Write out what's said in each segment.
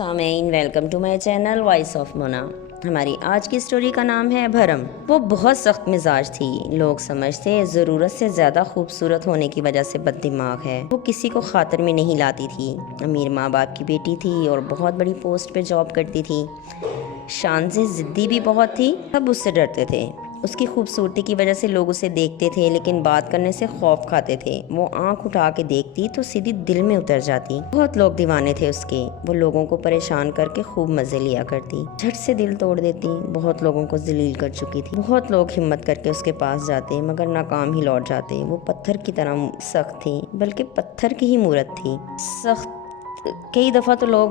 سامعین، welcome to my channel voice of Mona. ہماری آج کی سٹوری کا نام ہے بھرم۔ وہ بہت سخت مزاج تھی۔ لوگ سمجھتے ضرورت سے زیادہ خوبصورت ہونے کی وجہ سے بد دماغ ہے۔ وہ کسی کو خاطر میں نہیں لاتی تھی۔ امیر ماں باپ کی بیٹی تھی اور بہت بڑی پوسٹ پہ جاب کرتی تھی۔ شان سے ضدی بھی بہت تھی، سب اس سے ڈرتے تھے۔ اس کی خوبصورتی کی وجہ سے لوگ اسے دیکھتے تھے لیکن بات کرنے سے خوف کھاتے تھے۔ وہ آنکھ اٹھا کے دیکھتی تو سیدھی دل میں اتر جاتی۔ بہت لوگ دیوانے تھے اس کے۔ وہ لوگوں کو پریشان کر کے خوب مزے لیا کرتی، جھٹ سے دل توڑ دیتی۔ بہت لوگوں کو ذلیل کر چکی تھی۔ بہت لوگ ہمت کر کے اس کے پاس جاتے مگر ناکام ہی لوٹ جاتے۔ وہ پتھر کی طرح سخت تھی، بلکہ پتھر کی ہی مورت تھی۔ سخت کئی دفعہ تو لوگ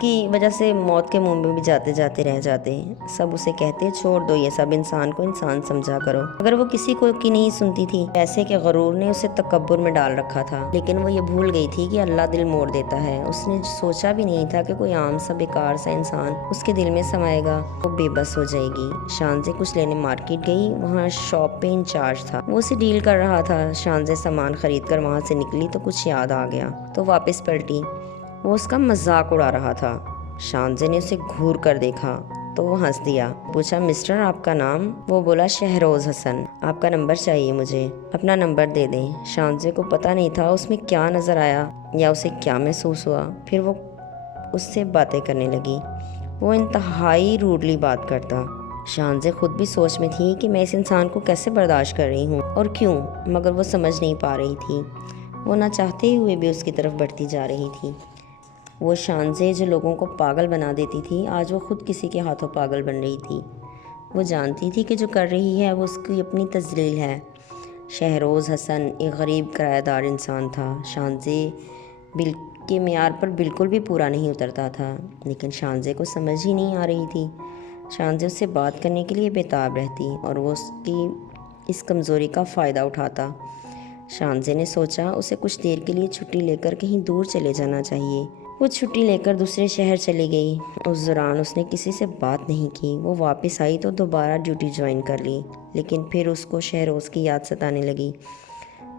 کی وجہ سے موت کے منہ میں بھی جاتے جاتے رہ جاتے۔ سب اسے کہتے چھوڑ دو یہ سب، انسان کو انسان سمجھا کرو، مگر وہ کسی کو کی نہیں سنتی تھی۔ پیسے کے غرور نے اسے تکبر میں ڈال رکھا تھا، لیکن وہ یہ بھول گئی تھی کہ اللہ دل موڑ دیتا ہے۔ اس نے سوچا بھی نہیں تھا کہ کوئی عام سا بیکار سا انسان اس کے دل میں سمائے گا۔ وہ بے بس ہو جائے گی۔ شان سے کچھ لینے مارکیٹ گئی، وہاں شاپ پہ انچارج تھا، وہ اسے ڈیل کر رہا تھا۔ شان سے سامان خرید کر وہاں سے نکلی تو کچھ یاد آ گیا تو واپس پلٹی۔ وہ اس کا مذاق اڑا رہا تھا۔ شانزے نے اسے گھور کر دیکھا تو وہ ہنس دیا۔ پوچھا مسٹر آپ کا نام؟ وہ بولا شہروز حسن۔ آپ کا نمبر چاہیے مجھے، اپنا نمبر دے دیں۔ شانزے کو پتہ نہیں تھا اس میں کیا نظر آیا یا اسے کیا محسوس ہوا۔ پھر وہ اس سے باتیں کرنے لگی۔ وہ انتہائی روڈلی بات کرتا۔ شانزے خود بھی سوچ میں تھی کہ میں اس انسان کو کیسے برداشت کر رہی ہوں اور کیوں، مگر وہ سمجھ نہیں پا رہی تھی۔ وہ نہ چاہتے ہوئے بھی اس کی طرف بڑھتی جا رہی تھی۔ وہ شانزے جو لوگوں کو پاگل بنا دیتی تھی، آج وہ خود کسی کے ہاتھوں پاگل بن رہی تھی۔ وہ جانتی تھی کہ جو کر رہی ہے وہ اس کی اپنی تذلیل ہے۔ شہروز حسن ایک غریب کرایہ دار انسان تھا۔ شانزے بل کے معیار پر بالکل بھی پورا نہیں اترتا تھا، لیکن شانزے کو سمجھ ہی نہیں آ رہی تھی۔ شانزے اس سے بات کرنے کے لیے بےتاب رہتی اور وہ اس کی اس کمزوری کا فائدہ اٹھاتا۔ شانزے نے سوچا اسے کچھ دیر کے لیے چھٹی لے کر کہیں دور چلے جانا چاہیے۔ وہ چھٹی لے کر دوسرے شہر چلی گئی۔ اس دوران اس نے کسی سے بات نہیں کی۔ وہ واپس آئی تو دوبارہ ڈیوٹی جوائن کر لی، لیکن پھر اس کو شہروز کی یاد ستانے لگی۔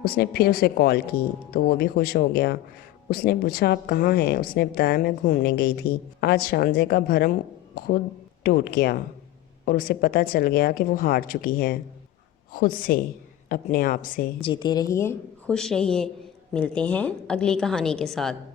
اس نے پھر اسے کال کی تو وہ بھی خوش ہو گیا۔ اس نے پوچھا آپ کہاں ہیں؟ اس نے بتایا میں گھومنے گئی تھی۔ آج شانزے کا بھرم خود ٹوٹ گیا اور اسے پتہ چل گیا کہ وہ ہار چکی ہے خود سے، اپنے آپ سے۔ جیتے رہیے، خوش رہیے۔ ملتے ہیں اگلی کہانی کے ساتھ۔